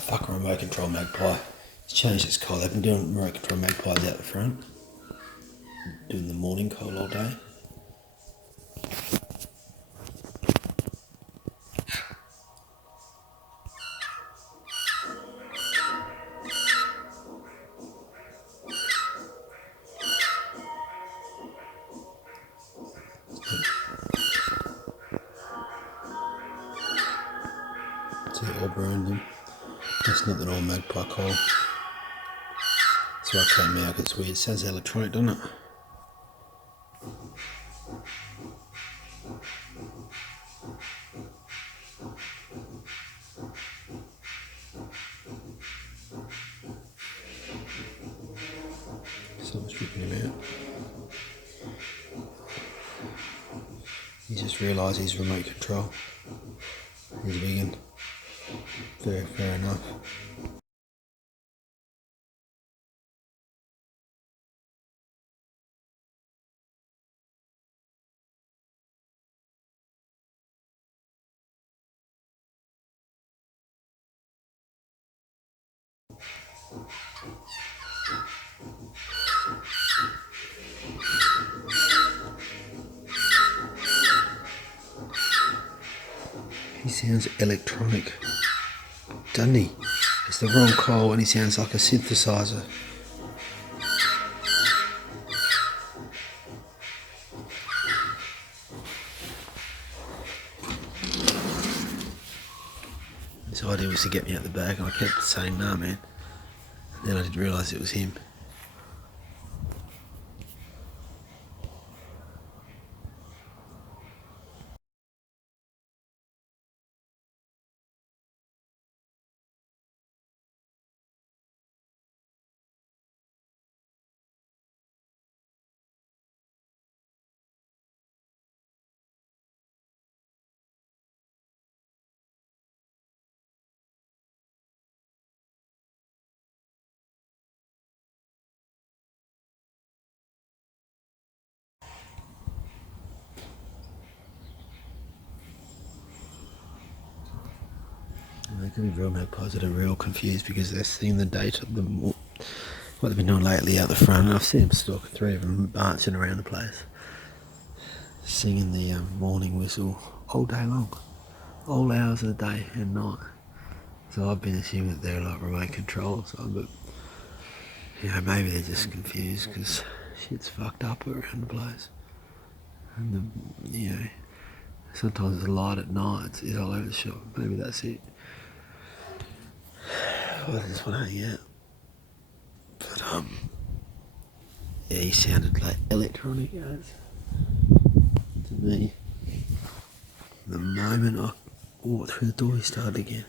a fucking remote control magpie. It's changed its call. They've been doing remote control magpies out the front, doing the morning call all day. See it all burned them. That's not the normal magpie call. So I came out, it's weird. It sounds electronic, doesn't it? Someone's stripping him out. He just realised he's remote control. He's a big one. Very fair enough. He sounds electronic, doesn't he? It's the wrong call and he sounds like a synthesizer. His idea was to get me out the bag and I kept saying, nah man. And then I didn't realise it was him. They could be real magpies that are real confused because they're seeing the date of what they've been doing lately out the front. And I've seen them stalking, 3 of them marching around the place, singing the morning whistle all day long, all hours of the day and night. So I've been assuming that they're like remote control or something, but maybe they're just confused because shit's fucked up around the place. And sometimes it's light at night, it's all over the shop. Maybe that's it. I just want to hang out. But he sounded like electronic as to me. The moment I walked through the door, he started again.